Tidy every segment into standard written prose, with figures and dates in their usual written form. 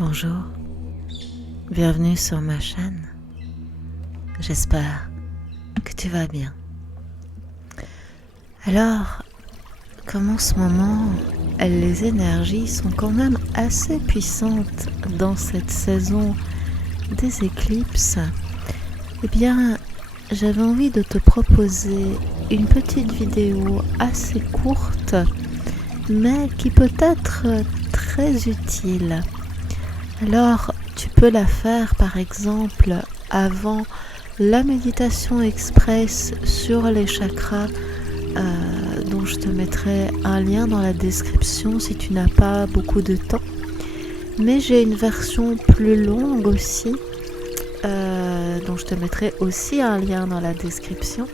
Bonjour, bienvenue sur ma chaîne. J'espère que tu vas bien. Alors, comme en ce moment, les énergies sont quand même assez puissantes dans cette saison des éclipses, eh bien, j'avais envie de te proposer une petite vidéo assez courte, mais qui peut être très utile. Alors, tu peux la faire par exemple avant la méditation express sur les chakras, dont je te mettrai un lien dans la description si tu n'as pas beaucoup de temps. Mais j'ai une version plus longue aussi, dont je te mettrai aussi un lien dans la description.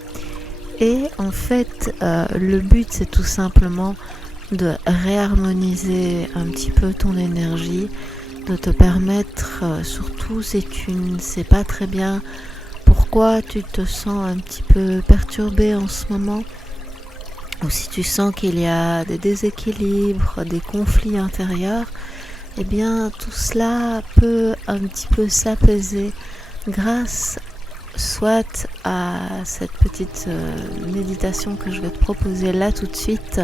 Et en fait, le but c'est tout simplement de réharmoniser un petit peu ton énergie, de te permettre, surtout si tu ne sais pas très bien pourquoi tu te sens un petit peu perturbé en ce moment, ou si tu sens qu'il y a des déséquilibres, des conflits intérieurs, eh bien tout cela peut un petit peu s'apaiser grâce soit à cette petite méditation que je vais te proposer là tout de suite,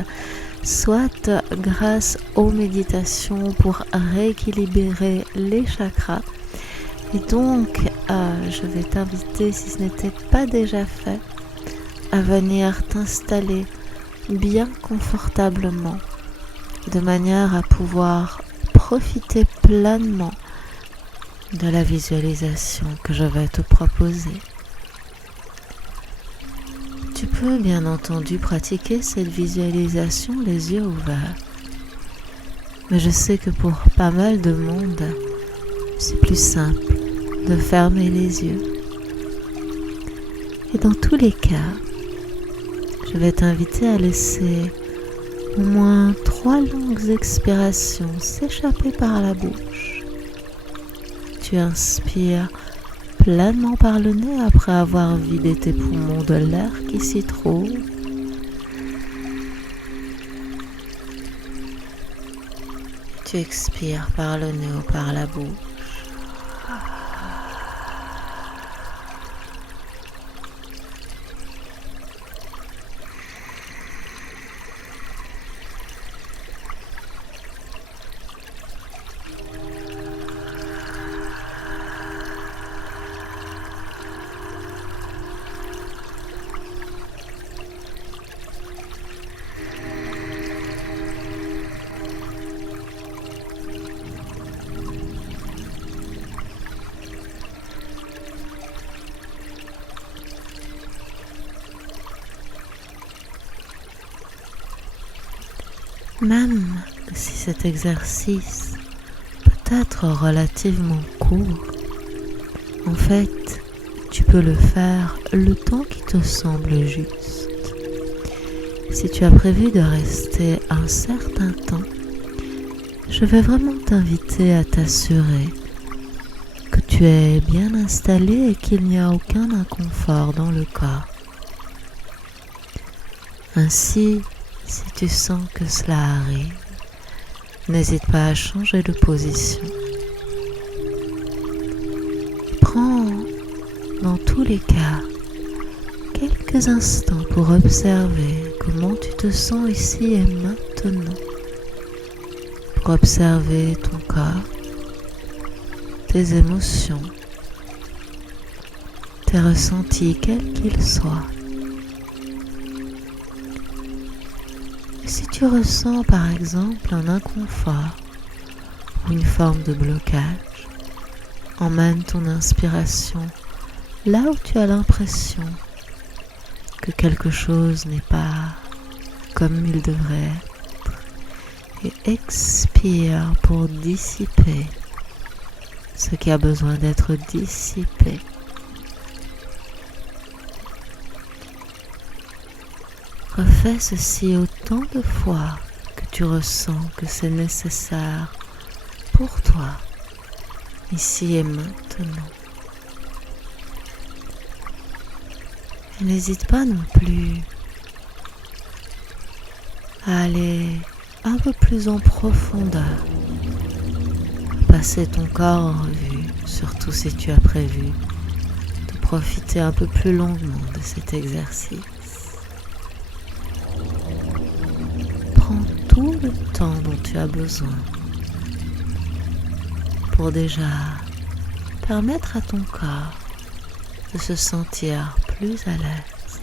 soit grâce aux méditations pour rééquilibrer les chakras. Et donc, je vais t'inviter, si ce n'était pas déjà fait, à venir t'installer bien confortablement, de manière à pouvoir profiter pleinement de la visualisation que je vais te proposer. Tu peux bien entendu pratiquer cette visualisation les yeux ouverts. Mais je sais que pour pas mal de monde, c'est plus simple de fermer les yeux. Et dans tous les cas, je vais t'inviter à laisser au moins 3 longues expirations s'échapper par la bouche. Tu inspires pleinement par le nez après avoir vidé tes poumons de l'air qui s'y trouve. Tu expires par le nez ou par la bouche. Même si cet exercice peut être relativement court, en fait, tu peux le faire le temps qui te semble juste. Si tu as prévu de rester un certain temps, je vais vraiment t'inviter à t'assurer que tu es bien installé et qu'il n'y a aucun inconfort dans le corps. Ainsi, si tu sens que cela arrive, n'hésite pas à changer de position. Prends, dans tous les cas, quelques instants pour observer comment tu te sens ici et maintenant, pour observer ton corps, tes émotions, tes ressentis, quels qu'ils soient. Si tu ressens par exemple un inconfort ou une forme de blocage, emmène ton inspiration là où tu as l'impression que quelque chose n'est pas comme il devrait être, et expire pour dissiper ce qui a besoin d'être dissipé. Refais ceci autant de fois que tu ressens que c'est nécessaire pour toi, ici et maintenant. Et n'hésite pas non plus à aller un peu plus en profondeur, passer ton corps en revue, surtout si tu as prévu de profiter un peu plus longuement de cet exercice. Prends tout le temps dont tu as besoin pour déjà permettre à ton corps de se sentir plus à l'aise.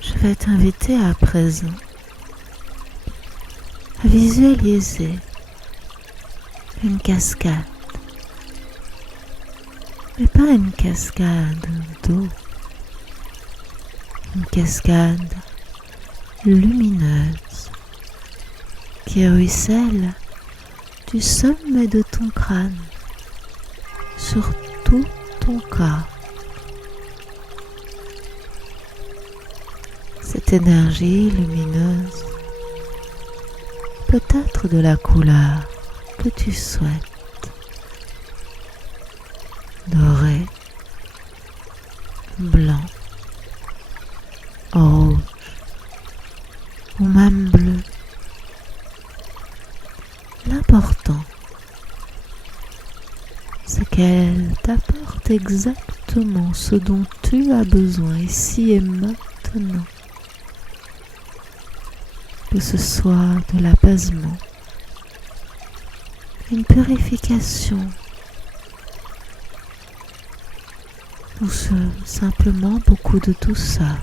Je vais t'inviter à présent à visualiser une cascade, mais pas une cascade d'eau, une cascade lumineuse qui ruisselle du sommet de ton crâne sur tout ton corps. Cette énergie lumineuse peut être de la couleur que tu souhaites, doré, blanc, rouge ou même bleu. L'important, c'est qu'elle t'apporte exactement ce dont tu as besoin ici et maintenant. Que ce soit de l'apaisement, une purification ou simplement beaucoup de douceur.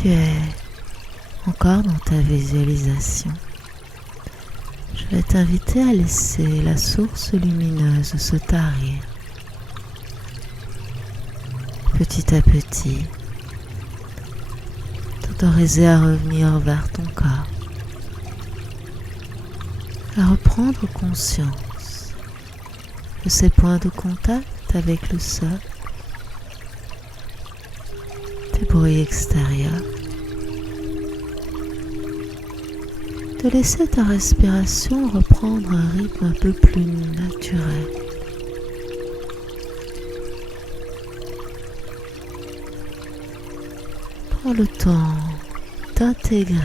Tu es encore dans ta visualisation. Je vais t'inviter à laisser la source lumineuse se tarir. Petit à petit, t'autoriser à revenir vers ton corps, à reprendre conscience de ces points de contact avec le sol, des bruits extérieurs, de laisser ta respiration reprendre un rythme un peu plus naturel. Prends le temps d'intégrer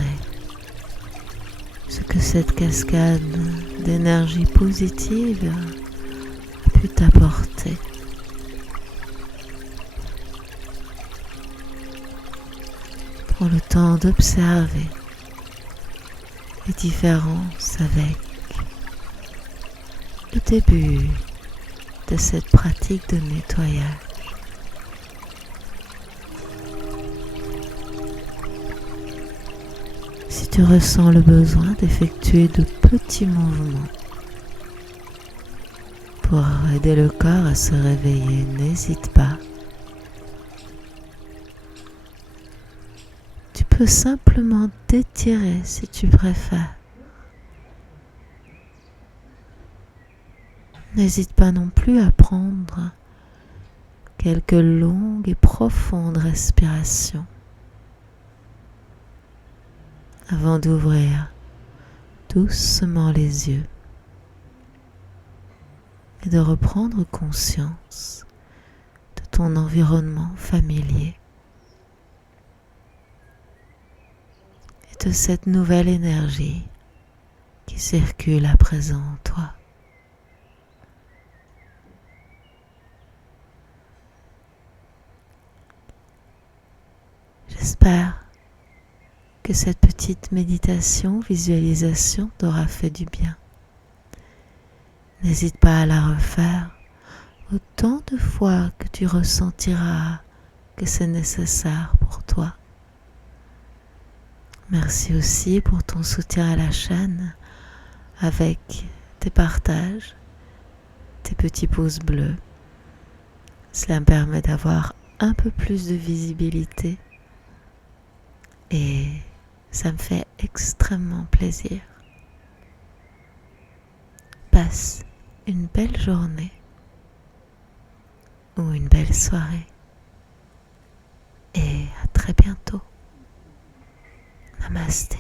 ce que cette cascade d'énergie positive a pu t'apporter. Prends le temps d'observer les différences avec le début de cette pratique de nettoyage. Si tu ressens le besoin d'effectuer de petits mouvements pour aider le corps à se réveiller, n'hésite pas. Tu peux simplement t'étirer si tu préfères. N'hésite pas non plus à prendre quelques longues et profondes respirations avant d'ouvrir doucement les yeux et de reprendre conscience de ton environnement familier et de cette nouvelle énergie qui circule à présent en toi. J'espère que cette petite méditation, visualisation t'aura fait du bien. N'hésite pas à la refaire autant de fois que tu ressentiras que c'est nécessaire pour toi. Merci aussi pour ton soutien à la chaîne avec tes partages, tes petits pouces bleus. Cela me permet d'avoir un peu plus de visibilité et ça me fait extrêmement plaisir. Passe une belle journée ou une belle soirée et à très bientôt. Namasté.